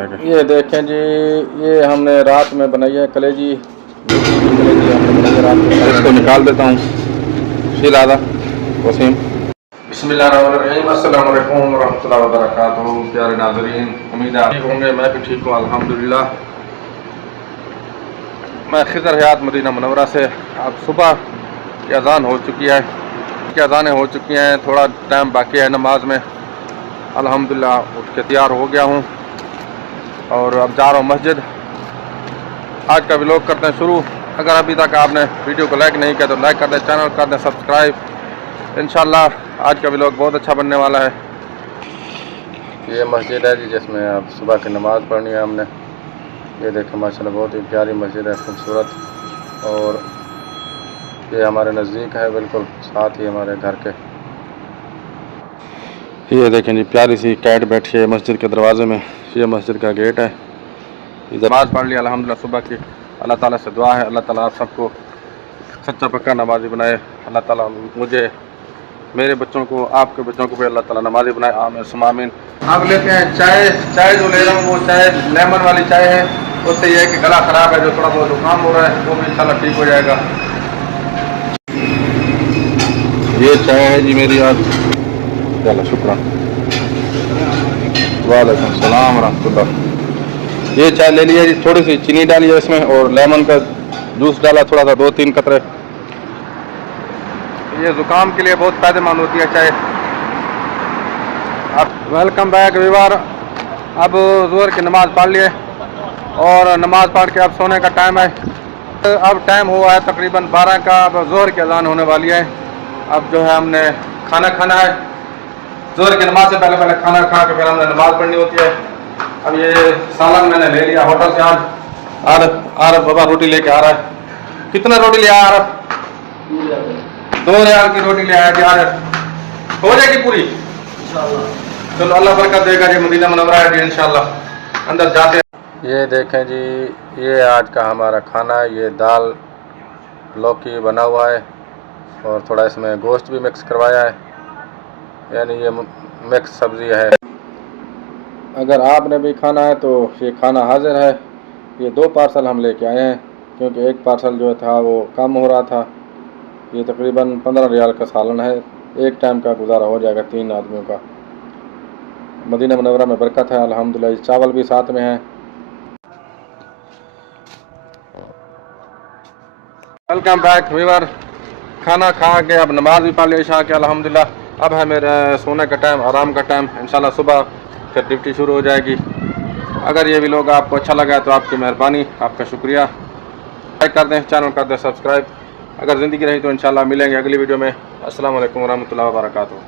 ये देखें जी, ये हमने रात में बनाई है कलेजी, कलेजी हमने बनाई है रात में। इसको निकाल देता हूँ। शिलादा वसीम। बिस्मिल्लाहिर्रहमानिर्रहीम। अस्सलाम वालेकुम रहमतुल्लाहि व बरकातुहू। प्यारे नाज़रीन, उम्मीद है आप ठीक होंगे। मैं भी ठीक हूँ अल्हम्दुलिल्लाह। मैं खिज़र हयात मदीना मुनव्वरा से। अब सुबह की अज़ान हो चुकी है, की अज़ानें हो चुकी हैं, थोड़ा टाइम बाकी है नमाज में। अल्हम्दुलिल्लाह उठ के तैयार हो गया हूँ और अब जा रहा हूँ मस्जिद। आज का व्लॉग करते हैं शुरू। अगर अभी तक आपने वीडियो को लाइक नहीं किया तो लाइक कर दें, चैनल कर दें सब्सक्राइब। इंशाल्लाह आज का व्लॉग बहुत अच्छा बनने वाला है। ये मस्जिद है जी, जिसमें अब सुबह की नमाज़ पढ़नी है हमने। ये देखें माशाल्लाह बहुत ही प्यारी मस्जिद है, खूबसूरत। और ये हमारे नज़दीक है, बिल्कुल साथ ही हमारे घर के। ये देखें जी, प्यारी सी कैट बैठी है मस्जिद के दरवाजे में। ये मस्जिद का गेट है। नमाज़ पढ़ लिया अल्हम्दुलिल्लाह सुबह की। अल्लाह ताला से दुआ है, अल्लाह ताला आप सबको सच्चा पक्का नमाज़ी बनाए। अल्लाह ताला मुझे, मेरे बच्चों को, आपके बच्चों को भी अल्लाह ताला नमाज़ी बनाए। आमीन सुम्मा आमीन। अब लेते हैं चाय। चाय जो ले रहा हूँ वो चाय लेमन वाली चाय है। उससे यह है कि गला ख़राब है, जो थोड़ा बहुत जुकाम हो रहा है वो भी इंशाल्लाह ठीक हो जाएगा। ये चाय है जी मेरी आज। चलो शुक्रान। वालेकुम सलाम रहमतुल्लाह। ये चाय ले लिया जी, थोड़ी सी चीनी डाली है इसमें और लेमन का जूस डाला थोड़ा सा, 2-3 कतरे। ये ज़ुकाम के लिए बहुत फ़ायदेमंद होती है चाय। अब वेलकम बैक व्यूअर। अब ज़ोहर की नमाज़ पढ़ लिए और नमाज़ पढ़ के अब सोने का टाइम है। अब टाइम हुआ है तकरीबन 12 का। अब ज़ोहर की अज़ान होने वाली है। अब जो है हमने खाना खाना है। ज़ोहर की नमाज से पहले पहले खाना खा के फिर हमने नमाज़ पढ़नी होती है। अब ये सालन मैंने ले लिया होटल से आज। आरफ बाबा रोटी लेके आ रहा है। कितना रोटी ले आया आरफ? 2 रियाल की रोटी ले आया जी आरफ। हो जाएगी पूरी इंशाल्लाह। चलो अल्लाह बरकत देगा जी। मदीना मुनव्वरा है जी इंशाल्लाह। अंदर जाते हैं। ये देखें जी, ये आज का हमारा खाना है। ये दाल लौकी बना हुआ है और थोड़ा इसमें गोश्त भी मिक्स करवाया है, यानी ये मिक्स सब्ज़ी है। अगर आपने भी खाना है तो ये खाना हाजिर है। ये 2 पार्सल हम लेके आए हैं, क्योंकि एक पार्सल जो था वो कम हो रहा था। ये तकरीबन 15 रियाल का सालन है। एक टाइम का गुजारा हो जाएगा 3 आदमियों का। मदीना मुनव्वरा में बरकत है अल्हम्दुलिल्लाह। चावल भी साथ में है। Welcome back viewer. खाना खा के अब नमाज भी पढ़ लिया इशा के अल्हम्दुलिल्लाह। अब है मेरे सोने का टाइम, आराम का टाइम। इंशाल्लाह सुबह फिर ड्यूटी शुरू हो जाएगी। अगर ये व्लॉग आपको अच्छा लगा है तो आपकी मेहरबानी, आपका शुक्रिया। लाइक कर दें, चैनल कर दें सब्सक्राइब। अगर ज़िंदगी रही तो इंशाल्लाह मिलेंगे अगली वीडियो में। अस्सलाम वालेकुम रहमतुल्लाहि व बरकातुहू।